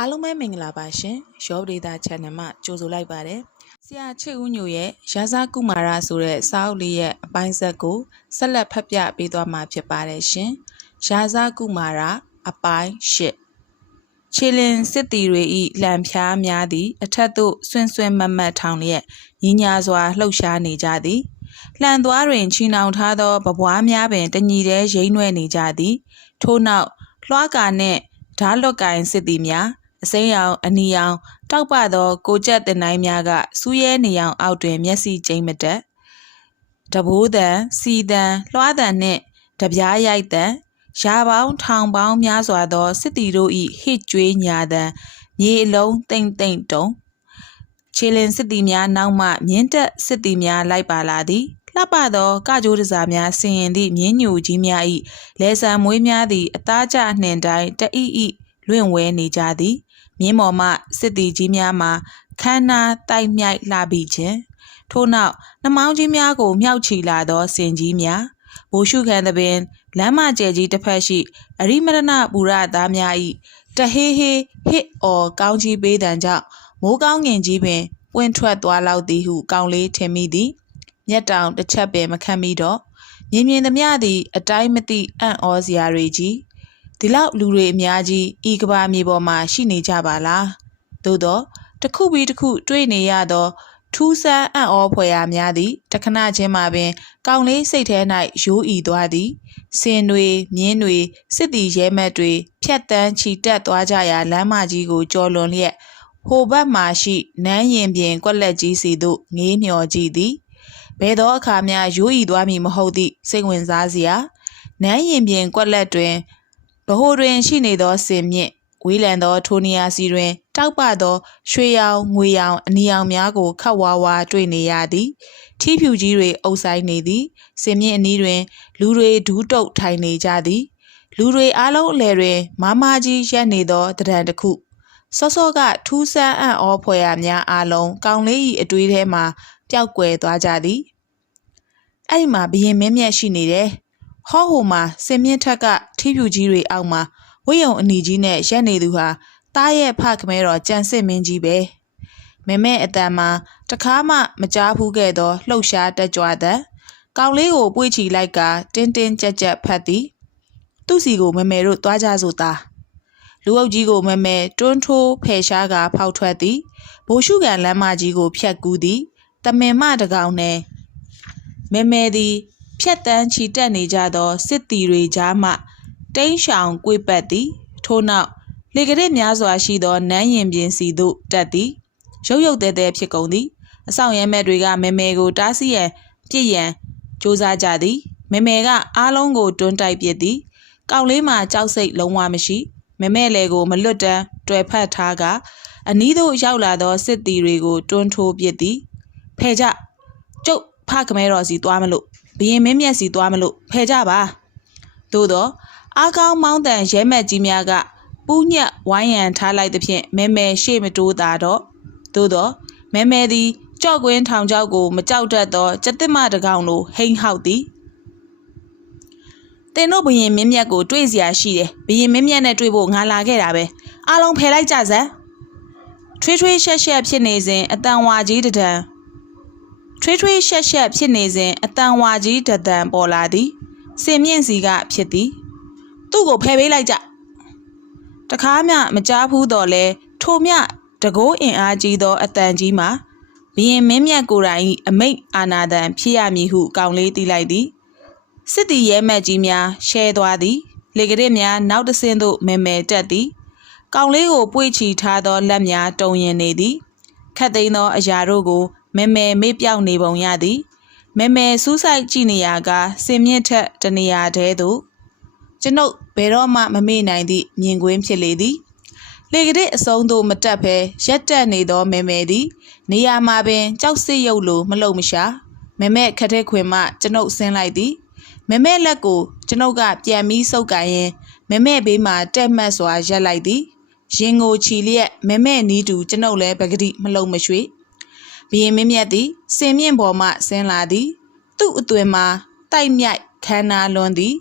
အားလုံးပဲမင်္ဂလာပါရှင်ရောဒေတာ channel မှာကြိုဆိုလိုက်ပါတယ်ဆရာချစ်ဦးညိုရဲ့ရာဇကုမာရဆိုတဲ့စာအုပ်လေးရဲ့အပိုင်းဆက်ကိုဆက်လက်ဖတ်ပြပေးသွားမှာဖြစ်ပါတယ်ရှင်ရာဇကုမာရအပိုင်း၈ခြေလင်စစ်တီတွေဤလံဖျားများသည် အထက်သို့ဆွန့်ဆွန့်မတ်မတ်ထောင်လျက်ညီညာစွာလှုပ်ရှားနေကြသည်လှန်သွားတွင်ချီနှောင်ထားသောပပွားများပင်တညီတည်းရိမ့်နွဲ့နေကြသည် ထို့နောက်လွှားကာနှင့်ဓာလွတ်ကင်စစ်သည်များ အစိမ်းရောင်အနီရောင်တောက်ပသောကိုကြက်တင်တိုင်းများကစူးရဲနေရောင်အောက်တွင် မျက်စိကျိမ့်မတက်တဘိုးတန်စီတန်လွှားတန်နှင့်တပြားရိုက်တန်ရာပေါင်းထောင်ပေါင်းများစွာသောစစ်တီတို့၏ဟစ်ကြွေးညာတန်မြေအလုံးတိမ့်တိမ့်တုံခြေလင်စစ်တီများနောက်မှမြင်းတက်စစ်တီများလိုက်ပါလာသည်လှပသောကကြိုးတစားများဆင်ရင်သည့်မြင်းညူကြီးများ၏လဲဆံမွေးများသည်အသားကျနှင်တိုင်းတအိအိလွင့်ဝဲနေကြသည် မြင်းပေါ်မှစစ်တီကြီးများမှာခမ်းနားတိုက်မြိုက်လှပြီးခြင်းထို့နောက်နှမောင်းကြီးများကိုမြောက်ချီလာသောစင်ကြီးများဘိုလ်ရှုခံသပင်လမ်းမကျဲကြီးတစ်ဖက်ရှိအရိမရဏပူရသားများ၏တဟေးဟေးဟစ်အော်ကောင်းကြီးပေးတံကြောင့်မိုးကောင်းငင်ကြီးပင်ပွင့်ထွက်သွားလောက်သည်ဟုကောင်းလေးထင်မိသည်မျက်တောင်တစ်ချက်ပင်မခံမိတော့မြင်မြင်သမျှသည် အတိုင်းမသိအံ့ဩစရာတွေကြီး ဒီလောက်လူတွေအများကြီးဤကဘာမြေပေါ်မှာရှိနေကြပါလားသို့တော့တစ်ခုပြီးတစ်ခုတွေ့နေရသောထူးဆန်းအံ့ဩဖွယ်ရာများသည်တခဏချင်းမှပင် ကောင်းလေးစိတ်ထဲ၌ရိုးဤသွားသည်စင်တွေမြင်းတွေစစ်တီရဲမက်တွေဖြတ်တန်းချီတက်သွားကြရာလမ်းမကြီးကိုကျော်လွန်လျက်ဟိုဘက်မှရှိနန်းရင်ပြင်ကွက်လက်ကြီးစီသို့ငေးမျှော်ကြည့်သည်ဘယ်သောအခါမျှရိုးဤသွားမည်မဟုတ်သည့်စိတ်ဝင်စားစရာနန်းရင်ပြင်ကွက်လက်တွင် ဗဟိုတွင်ရှိနေသောစင်မြင့်ဝေးလံသောထိုနေရာစီတွင် တောက်ပသောရွှေရောင်ငွေရောင်အနီရောင်များကိုခတ်ဝါးဝါတွေ့နေရသည်ထီးဖြူကြီးတွေအုပ်ဆိုင်နေသည်စင်မြင့်အနီးတွင် လူတွေဒူးတုပ်ထိုင်နေကြသည်လူတွေအားလုံးအလယ်တွင် မမကြီးရက်နေသောတရံတစ်ခုစောစောကထူးဆန်းအံ့ဩဖွယ်ရာများအားလုံးကောင်းလေး၏အတွေးထဲမှပျောက်ကွယ်သွားကြသည်အဲ့ဒီမှာဘရင်မင်းမြတ်ရှိနေတယ် ဟောဟိုမှာစင်မြင့်ထက်ကထီးဖြူကြီးတွေအောက်မှာဝိယုံအနီကြီးနဲ့ရက်နေသူဟာတားရဲ့ဖခမဲတော်ကြံစစ်မင်းကြီးပဲမမဲအတန်မှာတခါမှမကြားဘူးခဲ့သောလှုပ်ရှားတက်ကြွတဲ့ကောင်းလေးကိုပွေ့ချီလိုက်ကတင်းတင်းကြပ်ကြပ်ဖတ်သည်သူ့စီကိုမမဲတို့သွားကြစို့သားလူအုပ်ကြီးကိုမမဲတွန်းထိုးဖယ်ရှားကဖောက်ထွက်သည်ဘိုလ်ရှုခံလမ်းမကြီးကိုဖြတ်ကူးသည်တမင်မတကောင်နဲ့မဲမဲသည် ဖြတ်တန်းချီတက်နေကြသောစစ်တီတွေကြားမှတိန်းရှောင်ကွေ့ပတ်သည် ထို့နောက်လေကရက်များစွာရှိသောနန်းရင်ပြင်စီသို့တက်သည်ရုတ်ရုတ်တဲတဲဖြစ်ကုန်သည်အဆောင်ရဲမဲ့တွေကမဲမဲကိုတားဆီးရန်ပြစ်ရန်စူးစမ်းကြသည်မဲမဲကအားလုံးကိုတွန်းတိုက်ပစ်သည်ကောက်လေးမှာကြောက်စိတ်လုံးဝမရှိမဲမဲလေကိုမလွတ်တမ်းတွယ်ဖက်ထားကအနီးသို့ရောက်လာသောစစ်တီတွေကိုတွန်းထိုးပစ်သည်ဖဲကြကျုပ်ဖခမဲတော်စီသွားမလို့ ဘရင်မင်းမြတ်စီသွားမလို့ဖဲကြပါသို့တော့အားကောင်းမောင်းတန်ရဲမက်ကြီးများကပူးညက်ဝိုင်းရန်ထားလိုက်သဖြင့်မဲမဲရှေ့မတိုးတာတော့သို့တော့မဲမဲသည်ကြော့ကွင်းထောင်ချောက်ကိုမကြောက်တတ်သောကျက်တစ်မတကောင်လိုဟိန်ဟောက်သည်တင်တို့ဘရင်မင်းမြတ်ကိုတွေ့เสียရှိတယ်ဘရင်မင်းမြတ်နဲ့တွေ့ဖို့ငါလာခဲ့တာပဲအားလုံးဖယ်လိုက်ကြစမ်းထွေးထွေးရှက်ရှက်ဖြစ်နေစဉ်အတန်ဝါကြီးတဒံ ထွေးထွေးရှက်ရှက်ဖြစ်နေစဉ်အတန်ဝါကြီးတဒံပေါ်လာသည်စင်မြင့်စီကဖြစ်သည် သူ့ကိုဖယ်ပေးလိုက်ကြတခါမှမကြားဘူးတော့လဲထိုမြတကိုးအင်အားကြီးသောအတန်ကြီးမှာဘရင်မင်းမြတ်ကိုယ်တိုင်၏အမိတ်အာနာတန်ဖြစ်ရမည်ဟုကောင်းလေးသိလိုက်သည်စစ်တီရဲမက်ကြီးများရှဲသွားသည်လေကရစ်များနောက်တဆင်းသို့မဲမဲတက်သည်ကောင်းလေးကိုပွေ့ချီထားသောလက်များတုံရင်နေသည်ခတ်သိမ်းသောအရာတို့ကို မဲမဲမေ့ပြောက်နေပုံရသည်မဲမဲစူးစိုက်ကြည့်နေရကစင်မြင့်ထက်တနေရာတည်းသို့ကျွန်ုပ်ဘယ်တော့မှမမေ့နိုင်သည့်မြင်ကွင်းဖြစ်လေသည်လေကတဲ့အစုံသို့မတက်ဘဲရက်တက်နေသောမဲမဲသည် နေရာမှာပင်ကြောက်စစ်ရုပ်လိုမလုံမရှာမဲမဲခက်တဲ့ခွင်မှကျွန်ုပ်ဆင်းလိုက်သည်မဲမဲလက်ကိုကျွန်ုပ်ကပြန်ပြီးစုပ်ကန်ရင်မဲမဲဘေးမှာတက်မှတ်စွာရက်လိုက်သည်ရင်ကိုချီလျက်မဲမဲနီးတူကျွန်ုပ်လည်းပကတိမလုံမရွှေ ဘရင်မင်းမြတ်သည်စင်မြင့်ပေါ်မှဆင်းလာသည် သူ့အသွင်မှာတိုက်မြိုက်ခမ်းနားလွန်သည်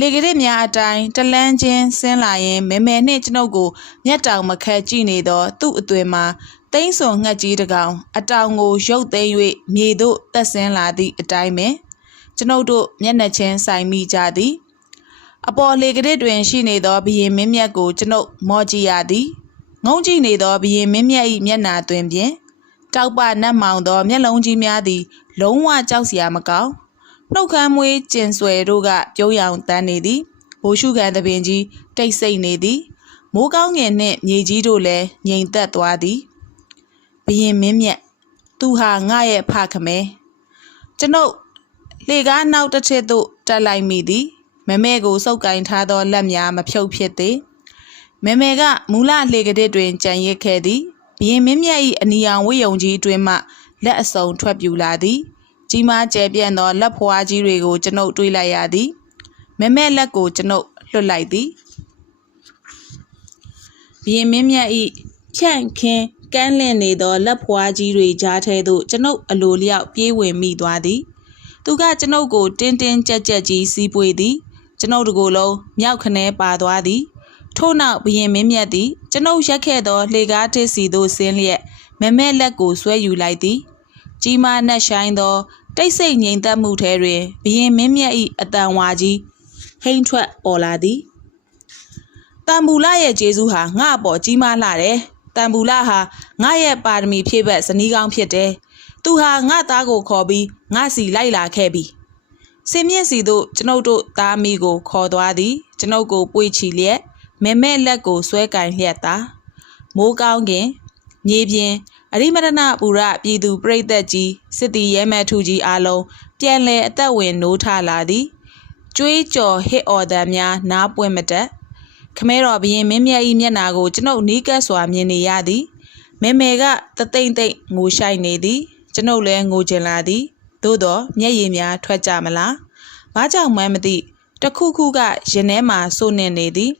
လေကလေးများအတိုင်းတလန်းချင်းဆင်းလာရင်မဲမဲနှင့်ကျွန်ုပ်ကိုမျက်တောင်မခတ်ကြည့်နေသော သူ့အသွင်မှာတိမ့်စွန်ငှက်ကြီးတစ်ကောင် အတောင်ကိုရုပ်သိမ်း၍မြေသို့တက်ဆင်းလာသည့်အတိုင်းပင်ကျွန်ုပ်တို့မျက်နှာချင်းဆိုင်မိကြသည် အပေါ်လေကလေးတွင်ရှိနေသောဘရင်မင်းမြတ်ကိုကျွန်ုပ်မော်ကြည့်ရသည်ငုံကြည့်နေသောဘရင်မင်းမြတ်၏မျက်နှာတွင်ဖြင့် တောက်ပနတ်မောင်သောမျက်လုံးကြီးများသည် လုံးဝကြောက်စရာမကောင်းနှုတ်ခမ်းမွေးကျင်ဆွဲတို့ကပြုံးရောင်တန်းနေသည်ဘိုးရှုခံသပင်ကြီးတိတ်ဆိတ်နေသည်မိုးကောင်းငယ်နှင့်မြေကြီးတို့လည်းငြိမ်သက်သွားသည်ဘရင်မင်းမြတ်သူဟာငါရဲ့ဖခမဲကျွန်ုပ်လေကားနောက်တစ်ထစ်သို့တက်လိုက်မိသည်မမဲကိုစုပ်ကင်ထားသောလက်များမဖြုတ်ဖြစ်သေးမမဲကမူလလေကတဲ့တွင်ကြံရစ်ခဲ့သည်ဘ ရင်မင်းမြတ်၏အနီရောင်ဝိယုံကြီးအတွင်မှလက်အစုံထွက်ပြူလာသည် ကြီးမားကျယ်ပြန့်သောလက်ဖွားကြီးတွေကိုကျွန်ုပ်တွေးလိုက်ရသည်မမဲလက်ကိုကျွန်ုပ်လွတ်လိုက်သည်ဘရင်မင်းမြတ်ဤဖြန့်ခင်းကန်းလင့်နေသောလက်ဖွားကြီးတွေကြားထဲသို့ကျွန်ုပ်အလိုလျောက်ပြေးဝင်မိသွားသည် သူကကျွန်ုပ်ကိုတင်းတင်းကြပ်ကြပ်ကြီးစီးပွေသည် ကျွန်ုပ်တို့ကိုယ်လုံးမြောက်ခနဲပါသွားသည် ထို့နောက်ဘရင်မင်းမြတ်သည်ကျွန်ုပ်ရက်ခဲ့သောလှေကားတစ်စီသို့ဆင်းလျက်မမဲလက်ကိုဆွဲယူလိုက်သည်ကြီးမားနှက်ဆိုင်သော တိတ်ဆိတ်ငြိမ်သက်မှုထဲတွင်ဘရင်မင်းမြတ်၏အတန်ဝါကြီးဟိမ့်ထွက်ပေါ်လာသည်တန်ဘူလရဲ့ဂျေဇူးဟာငါ့အပေါ်ကြီးမားလာတယ်တန်ဘူလဟာငါရဲ့ပါရမီဖြည့်ဘက်ဇနီးကောင်းဖြစ်တယ်သူဟာငါသားကိုခေါ်ပြီးငါစီလိုက်လာခဲ့ပြီစင်မြင့်စီသို့ကျွန်ုပ်တို့သားမိကိုခေါ်သွားသည်ကျွန်ုပ်ကိုပွေချီလျက် မဲမဲလက်ကိုဆွဲကင်လျက်သာမိုးကောင်းခင်မြေပြင်အရိမရဏပူရပြည်သူပြိသက်ကြီးစစ်တီရဲမဲထုကြီးအားလုံးပြန်လည်အသက်ဝင်နိုးထလာသည်ကျွေးကြော်ဟစ်အော်တံများနားပွင့်မတက်ခမဲတော်ဘရင်မင်းမြတ်၏မျက်နာကိုကျွန်ုပ်နီးကပ်စွာမြင်နေရသည်မေမေကတသိမ့်သိမ့်ငိုရှိုက်နေသည်ကျွန်ုပ်လည်းငိုကျင်လာသည်သို့တော့မျက်ရည်များထွက်ကြမလားဘာကြောင့်မှန်းမသိတခုခုကရင်ထဲမှာစိုးနေနေသည်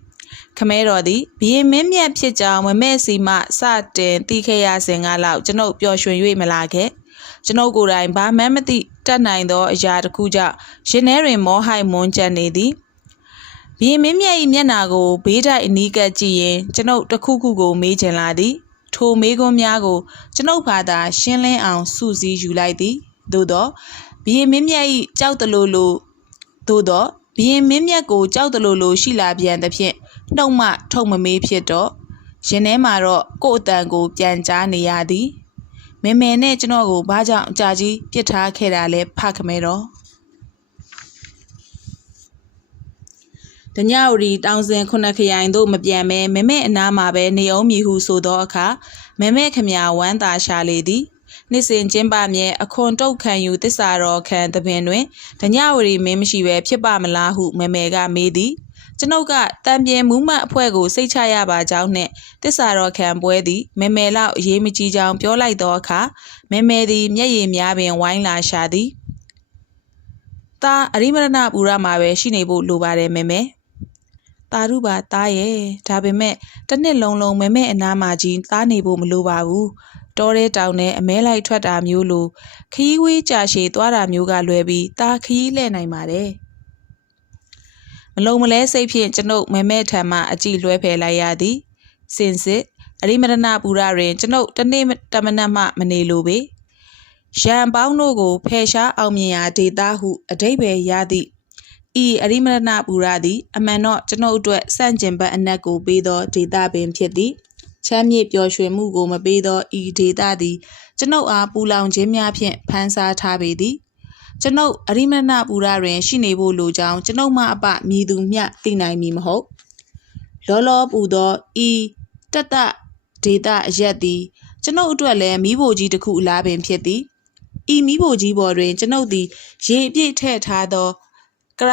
ခမဲတော်သည်ဘီရင်မင်းမြတ်ဖြစ်ကြောင်းမမဲ့စီမှစတင်သိခဲ့ရစဉ်ကလောက်ကျွန်ုပ်ပျော်ရွှင်၍မလာခဲ့ကျွန်ုပ်ကိုယ်တိုင်ဘာမှမသိတတ်နိုင်သောအရာတစ်ခုကြောင့်ရင်ထဲတွင်မောဟိုက်မွန်းကျက်နေသည်ဘီရင်မင်းမြတ်၏မျက်နာကိုဘေးတိုက်အနီးကပ်ကြည့်ရင်ကျွန်ုပ်တစ်ခုခုကိုမေးချင်လာသည်ထိုမေးခွန်းများကိုကျွန်ုပ်ဘာသာရှင်းလင်းအောင်စူးစီးယူလိုက်သည်သို့တော့ဘီရင်မင်းမြတ်၏ကြောက်တလို့လို့သို့တော့ဘီရင်မင်းမြတ်ကိုကြောက်တလို့လို့ရှိလာပြန်သဖြင့် နှုတ်မှထုတ်မမေးဖြစ်တော့ရင်ထဲမှာတော့ကို့အတန်ကိုပြန်ကြားနေရသည်မေမေနဲ့ကျွန်တော်ကိုဘာကြောင့်အကြာကြီးပြစ်ထားခဲ့တာလဲဖခမဲတော့တညဝရီတောင်စင်ခုနှစ်ခရိုင်တို့မပြန်မဲမမဲအနားမှာပဲနေအောင်မြည်ဟုဆိုသောအခါမမဲခမရဝမ်းသာရှာလေသည်နှစ်စဉ်ကျင်းပမြဲအခွန်တုတ်ခံယူတစ္ဆာတော်ခံသပင်တွင်ဒညဝရီမင်းမရှိပဲဖြစ်ပါမလားဟုမမဲကမေးသည် ကျွန်ုပ်ကတံပြေမူးမတ်အဖွဲ့ကိုစိတ်ချရပါကြောင်းနှင့်တစ္ဆာတော်ခံပွဲသည်မဲမဲလောက်အရေးမကြီးကြောင်းပြောလိုက်သောအခါမဲမဲသည်မျက်ရည်များပင်ဝိုင်းလာရှာသည်။ตาအရိမရဏပူရမှာပဲရှိနေဖို့လိုပါတယ်မဲမဲ။တာရုပါတားရဲ့ဒါပေမဲ့တစ်နှစ်လုံးလုံးမဲမဲအနားမှာကြီးသားနေဖို့မလိုပါဘူး။တောထဲတောင်ထဲအမဲလိုက်ထွက်တာမျိုးလိုခီးဝေးကြာရှည်သွားတာမျိုးကလွယ်ပြီးတာခီးလဲနိုင်ပါတယ်။ မလုံမလဲစိတ်ဖြင့်ကျွန်ုပ်မဲမဲထံမှအကြည့်လွှဲဖယ်လိုက်ရသည်စင်စစ်အရိမရဏပူရတွင်ကျွန်ုပ်တနေ့တမနတ်မှမနေလိုပေရန်ပေါင်းတို့ကိုဖယ်ရှားအောင်မြင်ရာဒေတာဟုအတိတ်ပဲရသည့်ဤအရိမရဏပူရသည်အမှန်တော့ကျွန်ုပ်အတွက်စန့်ကျင်ဘက်အနက်ကိုပေးသောဒေတာပင်ဖြစ်သည်ချမ်းမြေ့ပျော်ရွှင်မှုကိုမပေးသောဤဒေတာသည်ကျွန်ုပ်အားပူလောင်ခြင်းများဖြင့်ဖန်ဆားထားပေသည် ကျွန်ုပ်အရိမဏပူရတွင် ရှိနေဖို့လိုကြောင်းကျွန်ုပ်မှအပမြည်သူမျှသိနိုင်မည်မဟုတ်လောလောပူသောဤတတဒေတာအရက်သည်ကျွန်ုပ်အတွက်လည်းမိဖို့ကြီးတစ်ခုအလားပင်ဖြစ်သည်ဤမိဖို့ကြီးပေါ်တွင် ကျွန်ုပ်သည်ရေအပြည့်ထည့်ထားသောကရ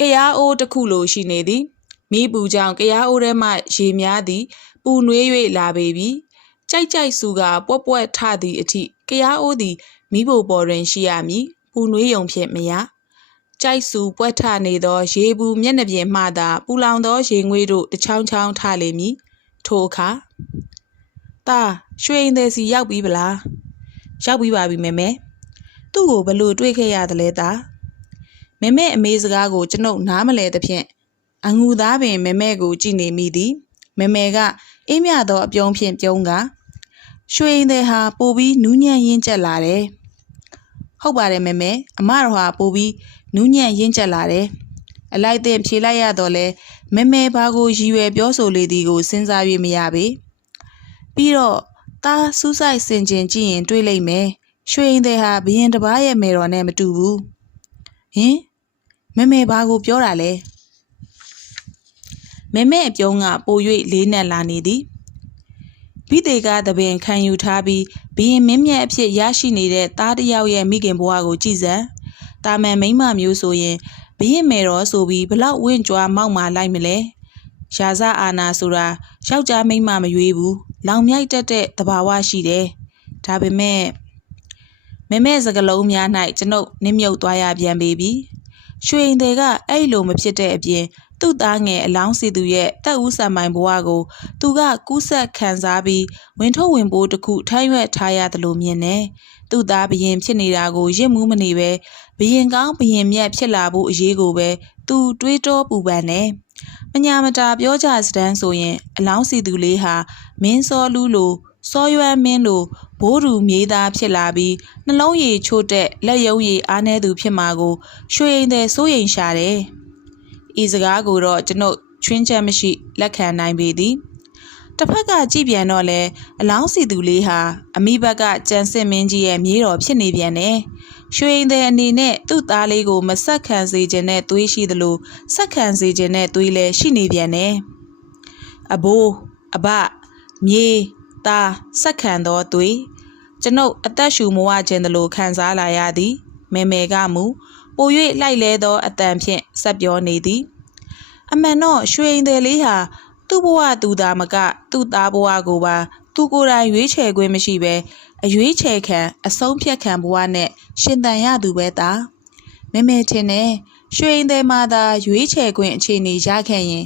ကရားအိုးတစ်ခုလိုရှိနေသည်မိပူကြောင့်ကရားအိုးထဲမှရေများသည် ပူနွေး၍လာပေပြီကြိုက်ကြိုက်စုကပွက်ပွက်ထသည့်အထိကရားအိုးသည်မိဖို့ပေါ်တွင်ရှိရမည် ပူနွေးယုံဖြင့်မရကြိုက်စုပွက်ထနေသောရေဘူးမျက်နှာပြင်မှသာပူလောင်သောရေငွေးတို့တချောင်းချောင်းထလိမ့်မည်ထိုအခါတာရွှေရင်သည်စီရောက်ပြီဗလားရောက်ပြီပါပြီမဲမဲသူ့ကိုဘလို့တွေးခဲ့ရသလဲတာမေမေအမေစကားကိုကျွန်ုပ်နားမလဲသဖြင့်အငူသားပင်မေမေကိုကြည်နေမိသည်မေမေကအေးမြသောအပြုံးဖြင့်ပြုံးကရွှေရင်တဲ့ဟာပိုပြီးနူးညံ့ရင်းကျက်လာတယ် ဟုတ်ပါတယ်မေမေအမတော်ဟာပိုပြီးနူးညံ့ရင်းကျက်လာတယ်အလိုက်တဲ့ဖြေလိုက်ရတော့လဲမေမေဘာကိုရည်ရွယ်ပြောဆိုလေသည်ကိုစဉ်းစား၍မရပေပြီးတော့သားစူးစိုက်ဆင်ခြင်ကြည့်ရင်တွေးလိုက်မယ်ရွှေရင်တဲ့ဟာဘရင်တစ်ပါးရဲ့မေတော်နဲ့မတူဘူးဟင်မေမေဘာကိုပြောတာလဲမေမေအပြုံးကပို၍လေးနက်လာနေသည် ဘိတေကသပင်ခံယူထားပြီးဘရင်မင်းမြတ်အဖြစ်ရရှိနေတဲ့သားတစ်ယောက်ရဲ့မိခင်ဘဝကိုကြည်စမ်းတာမန်မိန်းမမျိုးဆိုရင်ဘရင်မေတော်ဆိုပြီးဘလောက်ဝင့်ကြွားမောက်မာလိုက်မလဲရာဇအာနာဆိုတာယောက်ျားမိန်းမမရွေးဘူးလောင်မြိုက်တက်တဲ့သဘာဝရှိတယ်ဒါပေမဲ့မမဲစကလုံးများ၌ကျွန်ုပ်နစ်မြုပ်သွားရပြန်ပေပြီရွှေရင်တွေကအဲ့လိုမဖြစ်တဲ့အပြင် သူ့သားငယ်အလောင်းစီသူရဲ့တက်ဦးဆံပိုင်ဘဝကို သူကကူးဆက်ခံစားပြီးဝင်ထုတ်ဝင်ပိုးတစ်ခုထမ်းရွက်ထားရတယ်လို့မြင်တယ်။သူ့သားဘရင်ဖြစ်နေတာကိုရစ်မှုမနေပဲဘရင်ကောင်းဘရင်မြတ်ဖြစ်လာဖို့အရေးကိုပဲသူတွေးတောပူပန်တယ်။မညာမတာပြောကြစတန်းဆိုရင် အလောင်းစီသူလေးဟာမင်းစောလူးလိုစောရွမ်းမင်းလိုဘိုးရူမြေးသားဖြစ်လာပြီးနှလုံးရည်ချို့တဲ့လက်ယုံရည်အားနေသူဖြစ်မှာကိုရွှေရင်တဲ့စိုးရိမ်ရှာတယ်။ ဤစကားကိုတော့ကျွန်ုပ်ချွင်းချက်မရှိလက်ခံနိုင်ပေသည်။တစ်ဖက်ကကြည်ပြန်တော့လဲအလောင်းစီသူလေးဟာအမိဘက်ကကြံစစ်မင်းကြီးရဲ့မြေးတော်ဖြစ်နေပြန်တယ်။ရွှေရင်တဲ့အနေနဲ့သူ့သားလေးကိုမဆက်ခံစေခြင်းနဲ့သွေးရှိသလိုဆက်ခံစေခြင်းနဲ့သွေးလည်းရှိနေပြန်တယ်။အဘိုးအဘမြေးသားဆက်ခံသောသွေးကျွန်ုပ်အသက်ရှူမဝခြင်းသလိုခံစားလာရသည်မေမေကမူ ပို၍လိုက်လဲသောအတန်ဖြင့်ဆက်ပြောနေသည်အမှန်တော့ရွှေရင်တယ်လေးဟာသူ့ဘဝသူသာမက သူ့သားဘဝကိုပါသူကိုယ်တိုင်ရွေးချယ်ခွင့်မရှိဘဲအရွေးချယ်ခံအဆုံးဖြတ်ခံဘဝနဲ့ရှင်သန်ရသူပဲသားမေမေထင်တယ်ရွှေရင်တယ်မှာသာရွေးချယ်ခွင့်အခြေအနေရခဲ့ရင်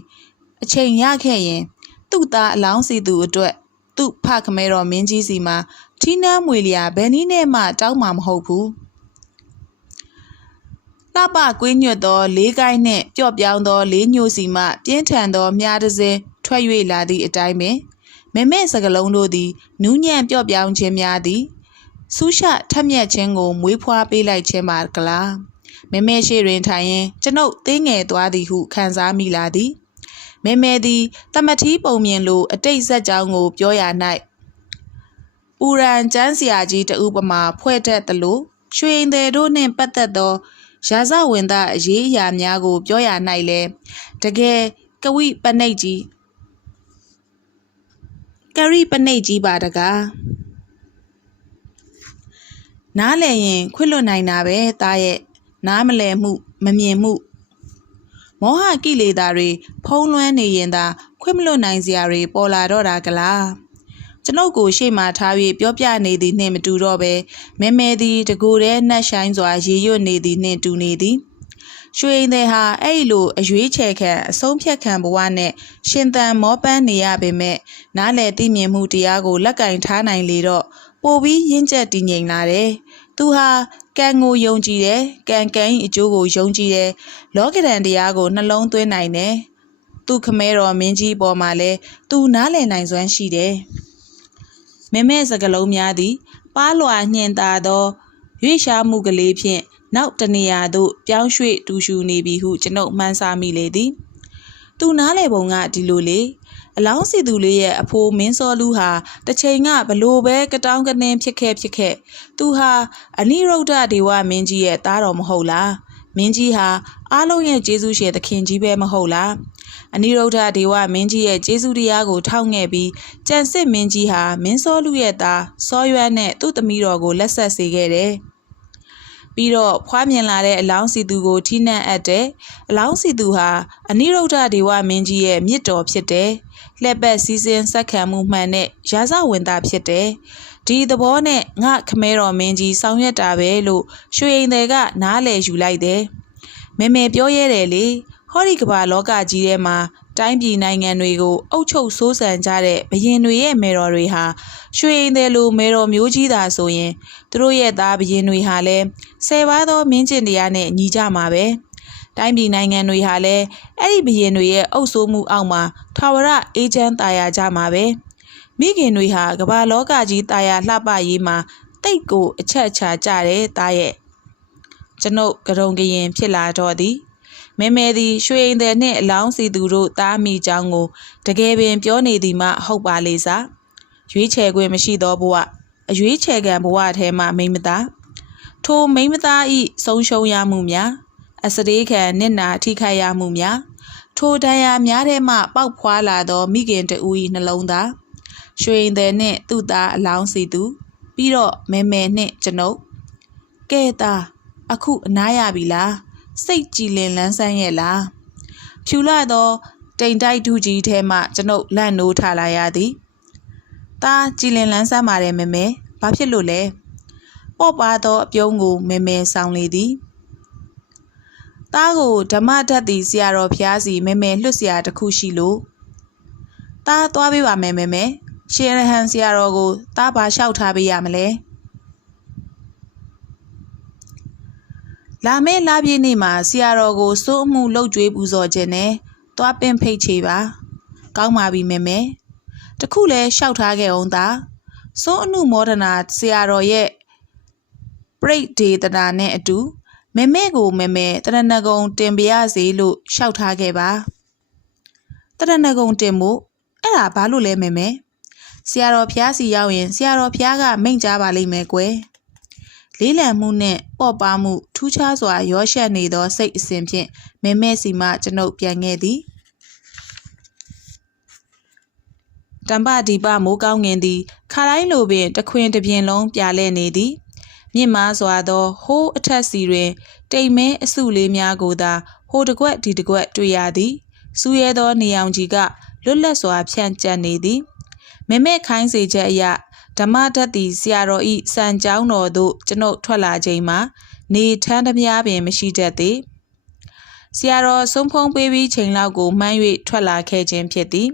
အချိန်ရခဲ့ရင် သူ့သားအလောင်းစီသူအတွက်သူ့ဖခမဲတော်မင်းကြီးစီမှာထီးနှမ်းမွေလျာဘယ်နည်းနဲ့မှတောင်းမှာမဟုတ်ဘူး လှပကွေးညွတ်သောလေးကိုင်းနှင့်ပျော့ပြောင်းသောလေးညိုစီမှပြင်းထန်သောမြားတစ်စင်းထွက်၍လာသည့်အတိုင်းပင်မမဲစကလုံးတို့သည်နူးညံ့ပျော့ပြောင်းခြင်းများသည်ဆူးရှထက်မြက်ခြင်းကိုမွေးဖွားပေးလိုက်ခြင်းပါကလားမမဲရှိတွင်ထိုင်ရင်ကျွန်ုပ်သေးငယ်သွားသည်ဟုခံစားမိလာသည်မဲမဲသည်တမထီးပုံမြင်လိုအတိတ်ဆက်ကြောင်းကိုပြောရ၌ပူရန်ကျန်းစရာကြီးတဦးပမာဖွဲ့တတ်သလိုရွှေရင်သည်တို့နှင့်ပတ်သက်သော ရာဇဝင်သားအရေးအရာများကို ပြောရ၌လဲတကယ်ကဝိပနိတ်ကြီးကရိပနိတ်ကြီးပါတကားနားလည်ရင်ခွင့်လွတ်နိုင်တာပဲတားရဲ့နားမလည်မှုမမြင်မှုမောဟကိလေသာတွေဖုံးလွှမ်းနေရင်သာခွင့်မလွတ်နိုင်စရာတွေပေါ်လာတော့တာကလား ကျွန်ုပ်ကိုရှေ့မှထား၍ပြောပြနေသည်နှင့်မတူတော့ပဲမဲမဲသည်တကူတဲ့နှက်ဆိုင်စွာရေရွတ်နေသည်နှင့်တူနေသည်ရွှေရင်တဲ့ဟာအဲ့လိုအရွေးချယ်ခံအဆုံးဖြတ်ခံဘဝနဲ့ရှင်သန်မောပန်းနေရပေမဲ့နားလေသိမြင်မှုတရားကိုလက်ကင်ထားနိုင်လေတော့ပိုပြီးရင့်ကျက်တည်ငြိမ်လာတယ်။သူဟာကံကိုယုံကြည်တယ်၊ကံကံ၏အကျိုးကိုယုံကြည်တယ်။လောကဓာန်တရားကိုနှလုံးသွင်းနိုင်တယ်။သူခမဲတော်မင်းကြီးပေါ်မှာလဲသူနားလည်နိုင်စွမ်းရှိတယ်။ မမဲစကလုံးများသည် ပါလွာညှင်သာသောရွေ့ရှားမှုကလေးဖြင့်နောက်တနေရာသို့ပြောင်းရွှေ့တူရှူနေပြီဟုကျွန်ုပ်မှန်းဆမိလေသည်။သူနားလေပုံကဒီလိုလေအလောင်းစီသူလေးရဲ့အဖိုးမင်းစောလူဟာတစ်ချိန်ကဘလို့ပဲကတောင်းကနင်းဖြစ်ခဲ့ဖြစ်ခဲ့သူဟာအနိရုဒ္ဓဒေဝမင်းကြီးရဲ့သားတော်မဟုတ်လားမင်းကြီးဟာအားလုံးရဲ့ကျေးဇူးရှင်သခင်ကြီးပဲမဟုတ်လား အနိရုဒ္ဓဒေဝမင်းကြီးရဲ့ကျေးဇူးတရားကိုထောက်ငဲ့ပြီးကြံစစ်မင်းကြီးဟာမင်းစောလူရဲ့သားစောရွမ်းနဲ့သူ့သမီးတော်ကိုလက်ဆက်စေခဲ့တယ်ပြီးတော့ဖွားမြင်လာတဲ့အလောင်းစီသူကိုထိနှံ့အပ်တယ်။အလောင်းစီသူဟာအနိရုဒ္ဓဒေဝမင်းကြီးရဲ့မြစ်တော်ဖြစ်တယ်။လက်ပတ်စည်းစင်းဆက်ခံမှုမှန်တဲ့ရာဇဝင်သားဖြစ်တယ်။ဒီသဘောနဲ့ငါခမဲတော်မင်းကြီးဆောင်ရွက်တာပဲလို့ရွှေရင်တွေကနားလည်ယူလိုက်တယ်။မေမေပြောရဲတယ်လေ ဟောဒီကဘာလောကကြီးထဲမှာတိုင်းပြည်နိုင်ငံတွေကိုအုပ်ချုပ်ဆိုးဆန်ကြတဲ့ဘရင်တွေရဲ့မေတော်တွေဟာရွှေရင်တယ်လိုမေတော်မျိုးကြီးသာဆိုရင်သူတို့ရဲ့သားဘရင်တွေဟာလည်းဆယ်ပါးသောမင်းကျင့်တရားနဲ့ညီကြမှာပဲတိုင်းပြည်နိုင်ငံတွေဟာလည်းအဲ့ဒီဘရင်တွေရဲ့အုပ်စိုးမှုအောက်မှာထာဝရအေးချမ်းသာယာကြမှာပဲမိခင်တွေဟာကမ္ဘာလောကကြီးသာယာလှပရေးမှာတိတ်ကိုအချက်အချာကြတဲ့သားရဲ့ကျွန်ုပ်ကရုံကရင်ဖြစ်လာတော့သည် မဲမဲသည်ရွှေအိမ်သည်နှင့်အလောင်းစီသူတို့တားမိကြောင်းကိုတကယ်ပင်ပြောနေသည်မှဟုတ်ပါလေစားရွေးချယ်ခွင့်မရှိသောဘဝအရွေးချယ်ကံဘဝထဲမှမိမ့်မသားထိုမိမ့်မသားဤဆုံးရှုံးရမှုများအစရေခံနစ်နာထိခိုက်ရမှုများထိုဒဏ်ရာများထဲမှပေါက်ဖွာလာသောမိခင်တူဤနှလုံးသားရွှေအိမ်သည်နှင့်သူ့သားအလောင်းစီသူ ပြီးတော့မဲမဲနှင့်ကျွန်ုပ်ကဲသားအခုအနားရပြီလား စိတ်ကြည်လင်လန်းဆန်းရဲ့လားဖြူလာသောတိမ်တိုက်ဒူးကြီးထဲမှကျွန်ုပ်လန့်နိုးထလာရသည်။ဒါကြည်လင်လန်းဆန်းပါတယ်မေမေ။ဘာဖြစ်လို့လဲ။ပော့ပါသောအပြုံးကိုမေမေဆောင်လေသည်။သားကိုဓမ္မဓာတ်တီဆရာတော်ဖျားစီမေမေလွတ်ဆရာတစ်ခုရှိလို့။သားသွားပေးပါမယ်မေမေ။ရှင်ရဟန်ဆရာတော်ကိုသားပါလျှောက်ထားပေးရမလဲ။ လာမယ့်လပြည့်နေ့မှာဆရာတော်ကိုစိုးအမှုလှုပ်ကြွေးပူဇော်ခြင်းနဲ့သွားပင်ဖိတ်ချေပါကောင်းပါပြီမေမေတခုလဲလျှောက်ထားခဲ့အောင်သာစိုးအနုမောဒနာဆရာတော်ရဲ့ပြိတ်ဒေသနာနဲ့အတူမေမေကိုမေမေတရဏဂုံတင်ပြရစီလို့လျှောက်ထားခဲ့ပါတရဏဂုံတင်မှုအဲ့ဒါဘာလို့လဲမေမေဆရာတော်ဖျားစီရောက်ရင်ဆရာတော်ဖျားကမိန့်ကြားပါလိမ့်မယ်ကွယ် လေးလံမှုနဲ့ပေါ့ပါမှုထူးခြားစွာရောရှက်နေသော စိတ်အစဉ်ဖြင့်မဲမဲစီမှကျွန်ုပ်ပြန်ခဲ့သည်တမ္ပဒီပမိုးကောင်းငင်သည်ခါတိုင်းလိုပင်တခွင်တစ်ပြင်းလုံးပြလဲနေသည်မြင့်မားစွာသောဟိုးအထက်စီတွင် တိမ်မဲအစုလေးများကိုသာဟိုတကွက်ဒီတကွက်တွေ့ရသည်စူးရဲသောနေအောင်ကြီးကလွတ်လပ်စွာဖြန့်ကျက်နေသည်မမဲခိုင်းစေချက်အရ ဓမ္မဓာတ်သည်ဆရာတော်ဤစံကြောင်းတော်သို့ကျွန်ုပ်ထွက်လာချိန်မှာနေထမ်းသမျှပင်မရှိတတ်သည်ဆရာတော်ဆုံးဖုံးပေးပြီးချိန်လောက်ကိုမှန်း၍ထွက်လာခဲ့ခြင်းဖြစ်သည်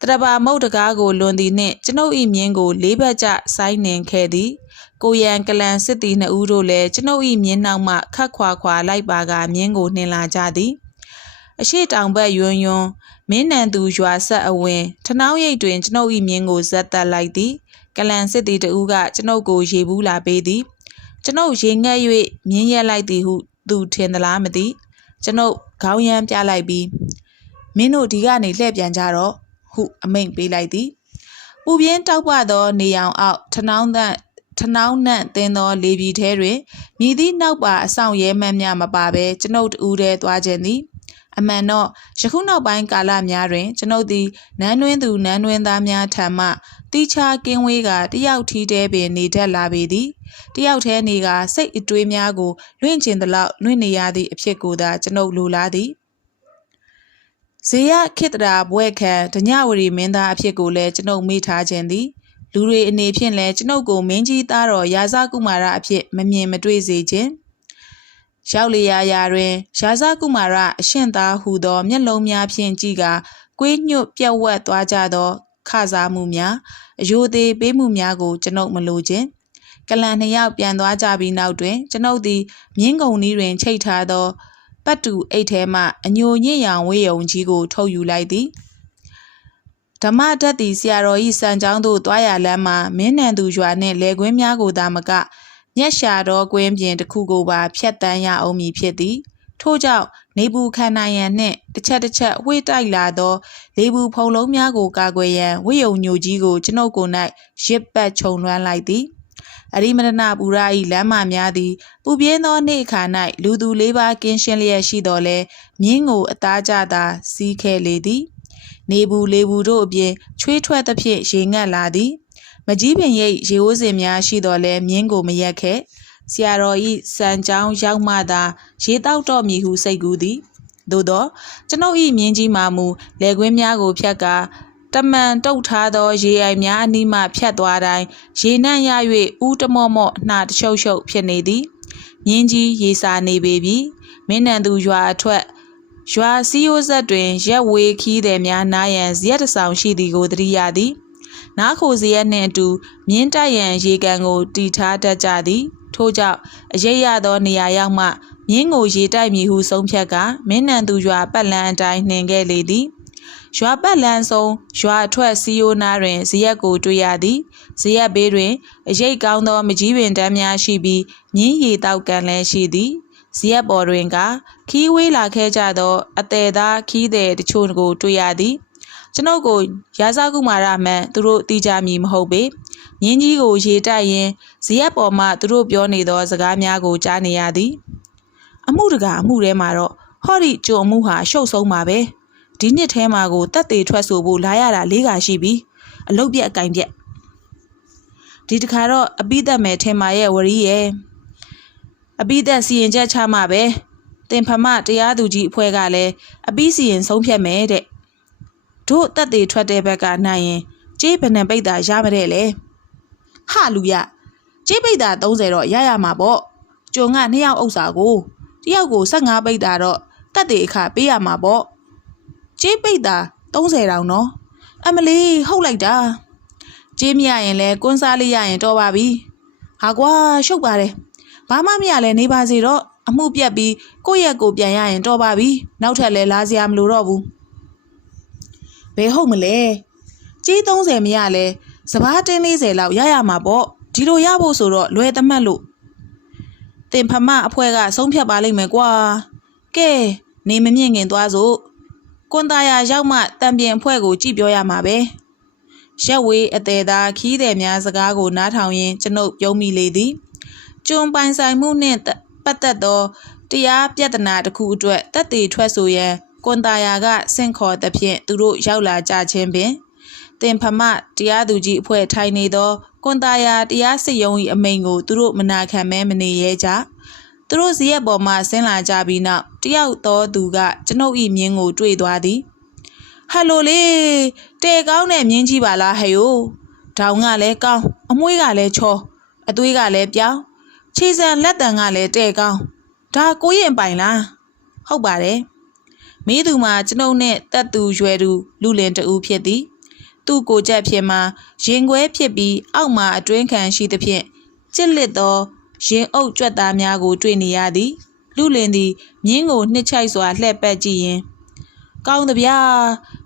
တရပါမုတ်တကားကိုလွန်သည်နှင့်ကျွန်ုပ်၏မြင်းကိုလေးဘက်ကျဆိုင်းနှင်ခဲ့သည်ကိုရန်ကလန်စစ်သည်နှစ်ဦးတို့လည်းကျွန်ုပ်၏မြင်းနောက်မှခတ်ခွာခွာလိုက်ပါကမြင်းကိုနှင်လာကြသည်အရှိတောင်ဘက်ယွန်းယွန်းမင်းနံသူရွာဆက်အဝင်ထနှောင်းရိပ်တွင်ကျွန်ုပ်၏မြင်းကိုဇက်တက်လိုက်သည် ကလန်စစ်သည်တဦးကကျွန်ုပ်ကိုရေဘူးလာပေးသည်ကျွန်ုပ်ရေငက်၍မြင်းရက်လိုက်သည်ဟုသူထင်သလားမသိကျွန်ုပ်ခေါင်းရမ်းပြလိုက်ပြီးမင်းတို့ဒီကနေလှည့်ပြန်ကြတော့ဟုအမိန့်ပေးလိုက်သည်ပူပြင်းတောက်ပသော နေအောင်အောက်ထနှောင်းသန့်ထနှောင်းနှံ့သင်းသောလေပြည်ထဲတွင်မြည်သည့်နောက်ပါအဆောင်ရဲမှန်းများမပါဘဲကျွန်ုပ်တူးတည်းသွားခြင်းသည်အမှန်တော့ယခုနောက်ပိုင်းကာလများတွင် ကျွန်ုပ်သည်နန်းတွင်းသူနန်းတွင်းသားများထံမှ တီးခြားကင်းဝေးကတယောက်ထီးတဲပင်နေတတ်လာပေသည်တယောက်တည်းနေကစိတ်အတွေးများကိုလွင့်ကျင်သလောက်လွင့်နေရသည့်အဖြစ်ကိုသာကျွန်ုပ်လိုလားသည်ဇေယခေတ္တရာဘွဲ့ခံဒညဝရီမင်းသားအဖြစ်ကိုလည်းကျွန်ုပ်မေ့ထားခြင်းသည်လူတွေအနေဖြင့်လည်းကျွန်ုပ်ကိုမင်းကြီးသားတော်ရာဇကုမာရအဖြစ်မမြင်မတွေ့စေခြင်းရောက်လျာရာတွင်ရာဇကုမာရအရှင်သားဟူသောမျက်လုံးများဖြင့်ကြည့်ကကွေးညွတ်ပြက်ဝက်သွားကြသော ခစားမှုများအယိုသေးပေးမှုများကို ကျွန်ုပ်မလိုခြင်းကလန်နှစ်ယောက်ပြန်သွားကြပြီးနောက်တွင် ကျွန်ုပ်သည်မြင်းကုံနီးတွင်ချိတ်ထားသောပတ်တူအိတ်ထဲမှအညိုညစ်ရောင်ဝေးယုံကြီးကို ထုတ်ယူလိုက်သည်ဓမ္မဓာတ်သည်ဆရာတော်၏စံကြောင်းသို့တွားရလမ်းမှာမင်းနံသူရွာနှင့်လေကွင်းများကိုသာမကမျက်ရှာတော်ကွင်းပြင်တစ်ခုကိုပါဖျက်တမ်းရအောင်မည်ဖြစ်သည် ထို့ကြောင့်နေဘူးခန္ဓာယံနှင့်တစ်ချက်တစ်ချက်ဝှေ့တိုက်လာသောလေဘူးဖုံလုံးများကိုကာကွယ်ရန်ဝိယုံညိုကြီးကိုကျွန်ုပ်ကိုယ်၌ရစ်ပတ်ခြုံလွှမ်းလိုက်သည်အရိမရဏပူရာ၏လမ်းမများသည်ပူပြင်းသောနေ့အခါ၌လူသူလေးပါးကင်းရှင်းလျက်ရှိတော်လဲမြင်းကိုအသားကျသာစီးခဲ့လေသည် နေဘူးလေဘူးတို့အပြင်ချွေးထွက်သဖြင့်ရေငတ်လာသည် မကြီးပင်ရိပ်ရေအိုးစင်များရှိတော်လဲမြင်းကိုမရက်ခဲ့ ဆရာတော်ဤစံကြောင်းရောက်မှသာရေတောက်တော်မည်ဟုစိတ်ကူးသည်သို့သောကျွန်ုပ်ဤမြင်းကြီးမှမူလေကွင်းများကိုဖြတ်ကာတမန်တုတ်ထားသောရေအိုင်များအနီးမှဖြတ်သွားတိုင်းရေနှံ့ရ၍ဥတမော့မော့နှာတရှုပ်ရှုပ်ဖြစ်နေသည်မြင်းကြီးရေစာနေပေပြီမင်းနံသူရွာအထွက် ရွာစီယိုဆက်တွင်ရက်ဝေးခီးသည်များနားရန်ဇရက်တစ်ဆောင်ရှိသည်ကိုသတိရသည်နားခိုဇရက်နှင့်အတူမြင်းတိုက်ရန်ရေကန်ကိုတီထားတတ်ကြသည် ထို့ကြောင့်အရေးရသောနေရာရောက်မှမြင်းကိုရေတိုက်မည်ဟုဆုံးဖြတ်ကမင်းနံသူရွာပတ်လန်းအတိုင်းနှင်ခဲ့လေသည်ရွာပတ်လန်းဆုံးရွာအထွက်စီယိုနာတွင်ဇရက်ကိုတွေ့ရသည်ဇရက်ဘေးတွင်အရိတ်ကောင်းသောမကြီးပင်တန်းများရှိပြီးမြင်းရည်တောက်ကန်လည်းရှိသည်ဇရက်ပေါ်တွင်ကခီးဝေးလာခဲ့ကြသောအသေးသားခီးသည်တချို့ကိုတွေ့ရသည်ကျွန်ုပ်ကိုရာဇကုမာရမှန်သူတို့တီးကြမည်မဟုတ်ပေ မြင်းကြီးကိုရေတိုက်ရင်ဇရက်ပေါ်မှသူတို့ပြောနေသောစကားများကိုကြားနေရသည်အမှုတကာအမှုထဲမှာတော့ဟော့ဒီကြုံမှုဟာရှုပ်ဆုံးပါပဲဒီနှစ်ထဲမှာကိုတက်သေးထွက်ဆိုဖို့လာရတာလေးခါရှိပြီအလုတ်ပြက်အကင်ပြက်ဒီတခါတော့အပိသက်မယ်ထင်ပါရဲ့ဝရီရဲ့အပိသက်စီရင်ချက်ချမှာပဲတင်ဖမတရားသူကြီးအဖွဲ့ကလည်းအပိစီရင်ဆုံးဖြတ်မယ်တဲ့တို့တက်သေးထွက်တဲ့ဘက်ကနိုင်ရင်ကြေးဘယ်နှပိတ်တာရမတဲ့လေ ဟာလူရကြေးပိတ်တာ30တော့ရရမှာပေါ့ကျုံကနှစ်ယောက်ဥစ္စာကိုတယောက်ကို15ပိတ်တာတော့တက်သေးအခါပေးရမှာပေါ့ကြေးပိတ်တာ30တောင်နော်အမလီဟုတ်လိုက်တာကြေးမရရင်လဲကွန်းစားလေးရရင်တော့ပါပြီဟာကွာရှုပ်ပါတယ်ဘာမှမရလဲနေပါစေတော့အမှုပြတ်ပြီးကိုယ့်ရက်ကိုပြန်ရရင်တော့ပါပြီနောက်ထပ်လဲလာစရာမလိုတော့ဘူးဘယ်ဟုတ်မလဲကြေး30မရလဲ စပားတင်း40လောက်ရရမှာပေါ့ဒီလိုရဖို့ဆိုတော့လွယ်သမတ်လို့တင်ဖမအဖွဲ့ကဆုံးဖြတ်ပါလိမ့်မယ်ကွာကဲနေမမြင့်ငင်သွားစို့ကွန်တာယာရောက်မှတံပြင်အဖွဲ့ကိုကြည့်ပြောရမှာပဲရက်ဝေးအသေးသားခီးသည်များစကားကိုနားထောင်ရင်းကျွန်ုပ်ပြုံးမိလေသည်ကျွန်းပိုင်ဆိုင်မှုနှင့်ပတ်သက်သောတရားပြဿနာတစ်ခုအတွက်တက်သေးထွက်ဆိုရန်ကွန်တာယာကဆင့်ခေါ်သဖြင့်သူတို့ရောက်လာကြခြင်းပင် တင်ဖမတရားသူကြီးအဖွဲ့ထိုင်နေသောကွန်တာယာတရားစစ်ရုံး၏အမိန့်ကိုသူတို့မနာခံမဲမနေရဲကြသူတို့ဇရက်ပေါ်မှဆင်းလာကြပြီးနောက်တယောက်သောသူကကျွန်ုပ်၏မြင်းကိုတွေ့သွားသည်ဟယ်လိုလေတဲကောင်းတဲ့မြင်းကြီးပါလားဟဲ့ယိုဒေါင်ကလည်းကောင်းအမွှေးကလည်းချောအသွေးကလည်းပြောင်းခြေစံလက်တံကလည်းတဲကောင်းဒါကိုရင်ပိုင်လားဟုတ်ပါတယ်မိသူမှာကျွန်ုပ်နဲ့တက်သူရွယ်သူလူလင်တူဖြစ်သည် သူ့ကိုကြက်ဖြစ်မှာရင်ခွဲဖြစ်ပြီးအောက်မှာအတွင်းခံရှိသဖြင့်ကျစ်လစ်သောရင်အုပ်ကြွက်သားများကိုတွေ့နေရသည်လူလင်သည်မြင်းကိုနှစ်ချိုက်စွာလှည့်ပတ်ကြည့်ရင်ကောင်းသဗျာ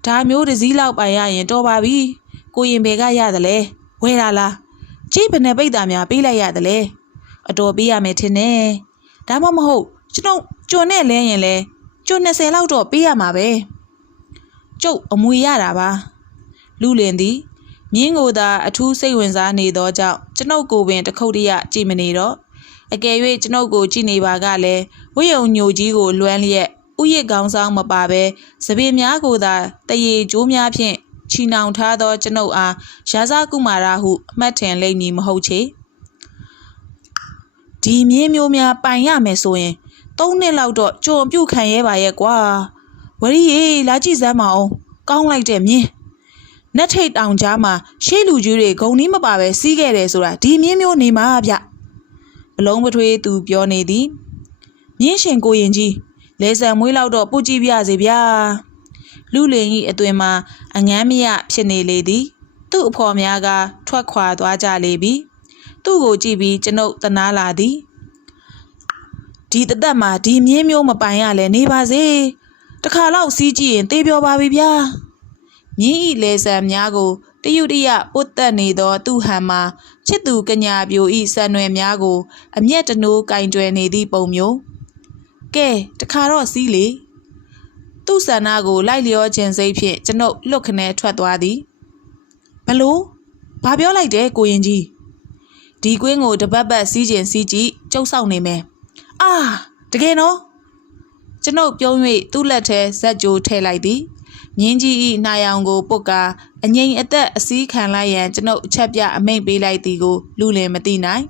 ဒါမျိုးတစ်စည်းလောက်ပိုင်ရရင်တော်ပါပြီကိုရင်ဘယ်ကရတယ်လဲဝဲတာလားကြည့်ဘယ်နဲ့ပိတ်တာများပေးလိုက်ရတယ်လဲအတော်ပေးရမယ်ထင်တယ်ဒါမှမဟုတ်ကျွန်တော်ကျွန်းနဲ့လဲရင်လဲကျွန်း20လောက်တော့ပေးရမှာပဲကျုပ်အမွေရတာပါ လူလင်သည်မြင်းကိုသာအထူးစိတ်ဝင်စားနေသောကြောင့်ကျွန်ုပ်ကိုပင်တခုတ်တရကြည့်မနေတော့အကယ်၍ကျွန်ုပ်ကိုကြည့်နေပါကလည်းဝိယုံညိုကြီးကိုလွမ်းလျက်ဥယျကောင်းဆောင်မပါဘဲစပင်များကိုသာတရေကျိုးများဖြင့်ချီနှောင်ထားသောကျွန်ုပ်အားရာဇကုမာရဟုအမှတ်ထင်လိမ့်မည်မဟုတ်ချေဒီမြင်းမျိုးများပိုင်ရမယ်ဆိုရင်သုံးနှစ်လောက်တော့ကြုံပြုတ်ခံရဲပါရဲ့ကွာဝရီရေလာကြည့်စမ်းမအောင်ကောင်းလိုက်တဲ့မြင်း နက်ထိတ်တောင်ကြားမှာရှေးလူကြီးတွေဂုံနီးမပါပဲစီးခဲ့တယ်ဆိုတာဒီမြင်းမျိုးနေမှာဗျဘလုံးပထွေးသူပြောနေသည်မြင်းရှင်ကိုရင်ကြီးလဲဆံမွေးလောက်တော့ပုတ်ကြည့်ပြစေဗျာလူလင်ကြီးအသွင်မှာအငမ်းမရဖြစ်နေလေသည်သူ့အဖော်များကထွက်ခွာသွားကြလေပြီသူ့ကိုကြည့်ပြီးကျွန်ုပ်တနာလာသည်ဒီတသက်မှာဒီမြင်းမျိုးမပိုင်ရလဲနေပါစေတခါတော့စီးကြည့်ရင်သေပြောပါပြီဗျာ မြင်းဤလေဆံများကိုတယုတရပုတ်တက်နေသော သူဟန်မှာချစ်သူကညာပြိုဤဆံွယ်များကို အမျက်တနိုးကင်တွယ်နေသည့်ပုံမျိုးကဲတခါတော့စီးလေသူ့ဆန္ဒကိုလိုက်လျောခြင်းစိတ်ဖြင့်ကျွန်ုပ်လွတ်ခနဲထွက်သွားသည်ဘလို့ဘာပြောလိုက်တယ်ကိုရင်ကြီးဒီကွင်းကိုတပတ်ပတ်စီးခြင်းစီးကြည့်ကျုပ်ဆောင်နေမယ်အာတကယ်နော်ကျွန်ုပ်ပြုံး၍သူ့လက်ထဲဇက်ကြိုးထည့်လိုက်သည် မြင်းကြီးဤနာယောင်ကိုပုတ်ကာအငိမ့်အသက်အစည်းခံလိုက်ရန်ကျွန်ုပ်အချက်ပြအမိန့်ပေးလိုက်သည်ကိုလူလင်မသိနိုင်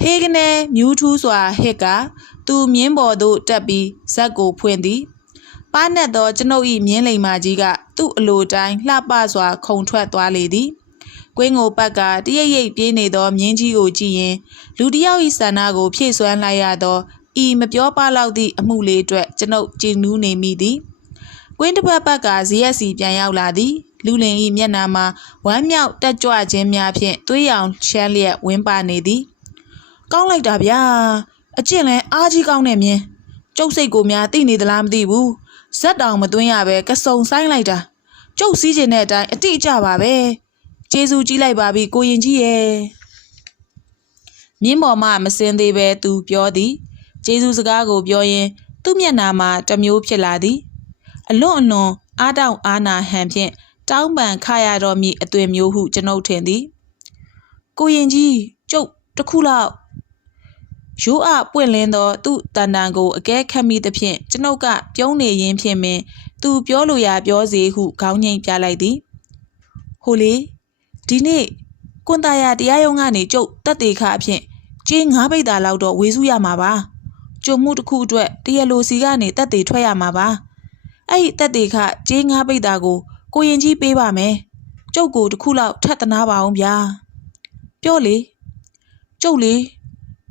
ဟေးကနေမြူးထူးစွာဟစ်ကသူမြင်းပေါ်သို့တက်ပြီးဇက်ကိုဖွင့်သည်ပါနဲ့သောကျွန်ုပ်၏မြင်းလိမ်မာကြီးကသူ့အလိုတိုင်းလှပစွာ ခုန်ထွက်သွားလေသည်ကွင်းကိုပတ်ကတရိပ်ရိပ်ပြေးနေသောမြင်းကြီးကိုကြည့်ရင် လူတစ်ယောက်၏ဆန္ဒကိုဖြည့်ဆွမ်းလိုက်ရသောဤမပြောပလောက်သည့်အမှုလေးအတွက်ကျွန်ုပ်ကြည်နူးနေမိသည် ကွင်းတစ်ပတ်ပတ်ကဇီရက်စီပြန်ရောက်လာသည်လူလင်ဤမျက်နှာမှာဝမ်းမြောက်တက်ကြွခြင်းများဖြင့်သွေးရောင်ရှမ်းလျက်ဝင်းပါနေသည်ကောင်းလိုက်တာဗျာအကျင့်လဲအားကြီးကောင်းနေမြင်ကျုပ်စိတ်ကိုများသိနေသလားမသိဘူးဇက်တောင်မသွင်းရပဲကစုံဆိုင်လိုက်တာကျုပ်စည်းကျင်တဲ့အတိုင်းအတိအကျပါပဲကျေးဇူးကြီးလိုက်ပါပြီကိုရင်ကြီးရဲ့မြင်းပေါ်မှမစင်းသေးပဲသူပြောသည်ကျေးဇူးစကားကိုပြောရင် သူ့မျက်နှာမှာတစ်မျိုးဖြစ်လာသည် အလွန်အလွန်အားတောင့်အားနာဟန်ဖြင့်တောင်းပန်ခရတော်မူအသွင်မျိုးဟုကျွန်ုပ်ထင်သည်ကိုရင်ကြီးကျုပ်တစ်ခုလောက်ရိုးအပွင့်လင်းသောသူ့တန်တန်ကိုအကဲခတ်မိသဖြင့်ကျွန်ုပ်ကပြုံးနေရင်းဖြင့်ပင်သူပြောလိုရာပြောစေဟုခေါင်းငိမ့်ပြလိုက်သည်ဟိုလေဒီနေ့ကွန်တာယာတရားရုံးကနေကျုပ်တက်တေခါအဖြစ်ကျေးငါးပိတ်တာလောက်တော့ဝေစုရမှာပါကြုံမှုတစ်ခုအတွက်တရလိုစီကနေတက်တေထွက်ရမှာပါ အဲ့ဒီတက်တေခကျေးငါးပိတ်တာကို ကိုရင်ကြီးပေးပါမယ်ကျုပ်ကိုတစ်ခုလောက်ထပ်တနာပါအောင်ဗျာပြောလေကျုပ်လေ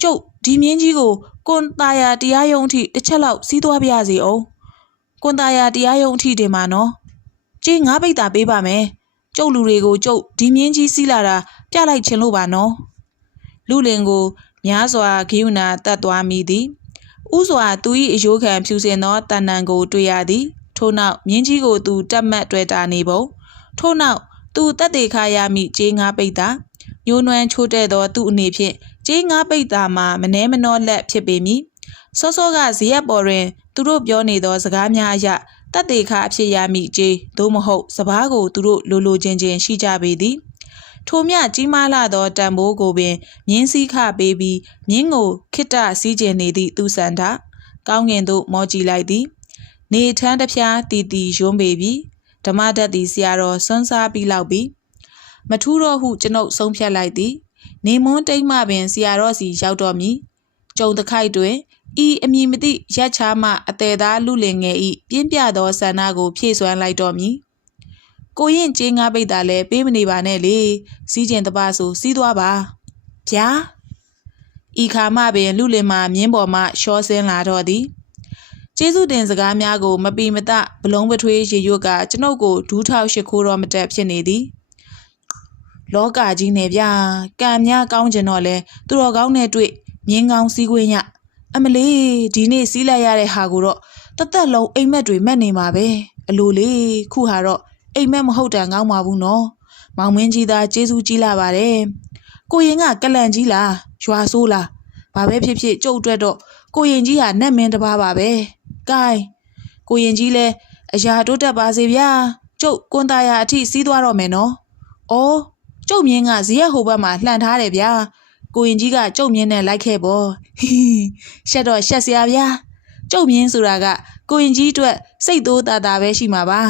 ကျုပ်ဒီမြင်းကြီးကိုကွန်တာယာတရားရုံးအထိတစ်ချက်လောက်စီးသွားပြရစီအောင်ကွန်တာယာတရားရုံးအထိတင်ပါနော်ကျေးငါးပိတ်တာပေးပါမယ်ကျုပ်လူတွေကိုကျုပ်ဒီမြင်းကြီးစီးလာတာပြလိုက်ချင်လို့ပါနော်လူလင်ကိုများစွာဂိယူနာတတ်သွားမိသည်ဥစွာသူ၏အယိုးခံဖြူစင်သောတန်တန်ကိုတွေ့ရသည် ထို့နောက်မြင်းကြီးကိုသူတက်မှတ်တွေ့တာနေပုံထို့နောက်သူတက်တေခါရမိကျေးငါးပိတ်တာညိုးနွမ်းချိုးတဲ့သောသူ့အနေဖြင့်ကျေးငါးပိတ်တာမှာမနှဲမနှောလက်ဖြစ်ပေမည်စောစောကဇရက်ပေါ်တွင် သူတို့ပြောနေသောစကားများအရတက်တေခါအဖြစ်ရမိကျေးသို့မဟုတ်စပားကိုသူတို့လိုလိုချင်းချင်းရှိကြပေသည်ထိုမြကြီးမားလာသောတံပိုးကိုပင်မြင်းစည်းခပေးပြီးမြင်းကိုခိတ္တစည်းကျင်နေသည့်သူစန္ဒကောင်းငင်သို့မောကြည့်လိုက်သည် နေထန်းတစ်ပြားတီတီရွံ့ပေပြီဓမ္မဒတ်သည်ဆရာတော်စွန်းစားပြီးလောက်ပြီမထူးတော့ဟုကျွန်ုပ်ဆုံးဖြတ်လိုက်သည်နေမွန်းတိတ်မှပင်ဆရာတော်စီရောက်တော့မည်ကျုံတခိုက်တွင်ဤအမည်မသိရက်ချားမှအသေးသားလူလင်ငယ်ဤပြင်းပြသောဆန္ဒကိုဖြည့်စွမ်းလိုက်တော့မည်ကိုရင်ကျင်းငါပိတ်တာလဲပေးမနေပါနဲ့လေစီးကျင်တပါဆိုစီးသွားပါဗျာဤခါမှပင်လူလင်မှမြင်းပေါ်မှရှောဆင်းလာတော့သည် ကျေးဇူးတင်စကားများကို မပီမတဘလုံးပထွေးရေရွတ်ကကျွန်ုပ်ကိုဒူးထောက်ရှိခိုးတော်မတက်ဖြစ်နေသည်လောကကြီးနဲ့ဗျာကံများကောင်းကျင်တော့လဲသူတော်ကောင်းနဲ့တွေ့မြင်းကောင်းစည်းခွင့်ရအမလေးဒီနေ့စီးလိုက်ရတဲ့ဟာကိုတော့တသက်လုံးအိမ်မက်တွေမက်နေမှာပဲအလိုလေးခုဟာတော့အိမ်မက်မဟုတ်တန်ကောင်းပါဘူးနော်မောင်မင်းကြီးသားကျေးဇူးကြီးလာပါတယ်ကိုရင်ကကလန်ကြီးလားရွာဆိုးလားဘာပဲဖြစ်ဖြစ်ကျုပ်အတွက်တော့ကိုရင်ကြီးဟာနတ်မင်းတစ်ပါးပါပဲ ကဲကိုရင်ကြီးလဲအရာတိုးတက်ပါစေဗျာကျုပ်ကွန်တာယာအထိစီးသွားတော့မယ်နော်အော်ကျုပ်မြင်းကဇရက်ဟိုဘက်မှာလှန်ထားတယ်ဗျာကိုရင်ကြီးကကျုပ်မြင်းနဲ့လိုက်ခဲ့ပေါ့ဟီရှက်တော့ရှက်စရာဗျာကျုပ်မြင်းဆိုတာကကိုရင်ကြီးအတွက်စိတ်သိုးတာတာပဲရှိမှာပါ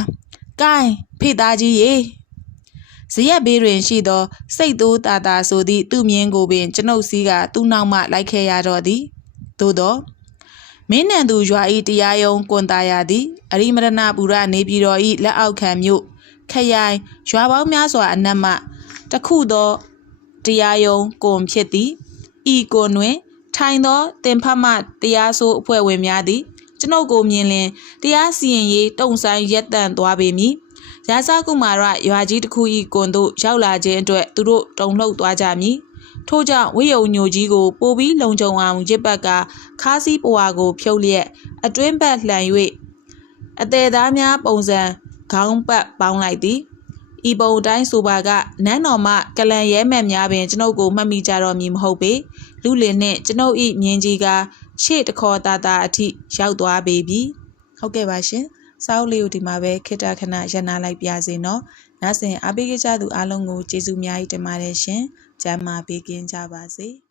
ကဲဖေသားကြီးရေဇရက်ဘေးတွင်ရှိသော စိတ်သိုးတာတာဆိုသည့်သူ့မြင်းကိုပင်ကျွန်ုပ်စီးကသူ့နောက်မှလိုက်ခဲ့ရတော့သည်သို့သော မင်းနံသူရွာဤတရားယုံကွန်တာယာသည်အရိမရဏပူရနေပြည်တော်ဤလက်အောက်ခံမြို့ခရိုင်ရွာပေါင်းများစွာအနက်မှတခုသောတရားယုံကွန်ဖြစ်သည်ဤကွန်တွင် ထိုင်သောတင်ဖတ်မှတရားဆိုအဖွဲ့ဝင်များသည်ကျွန်ုပ်ကိုမြင်လင်တရားစီရင်ရေးတုံဆိုင်ရက်တန့်သွားပေမည်ရာဇကုမာရရွာကြီးတစ်ခု၏ကွန်သို့ရောက်လာခြင်းအတွက်သူတို့တုန်လှုပ်သွားကြမည် ထို့ကြောင့်ဝိယုံညိုကြီးကိုပိုပြီးလုံခြုံအောင်ရစ်ဘက်ကခါးစည်းပွားကို ဖြုတ်လျက်အတွင်းဘက်လှန်၍အသေးသားများပုံစံခေါင်းပတ်ပေါင်းလိုက်သည်ဤပုံတိုင်းဆိုပါကနန်းတော်မှကလန်ရဲမှန်များပင်ကျွန်ုပ်ကိုမှတ်မိကြတော့မည်မဟုတ်ပေလူလင်နှင့်ကျွန်ုပ်၏မြင်းကြီးကရှေ့တခေါ်တာတာအထိရောက်သွားပေပြီဟုတ်ကဲ့ပါရှင်စာအုပ်လေးကိုဒီမှာပဲခေတ္တခဏရန်နာလိုက်ပြစေနော်။နောက်စဉ်အားပေးကြသူအားလုံးကိုကျေးဇူးအများကြီးတင်ပါတယ်ရှင်။ ကျမ်းမာပေးကင်းကြပါစေ။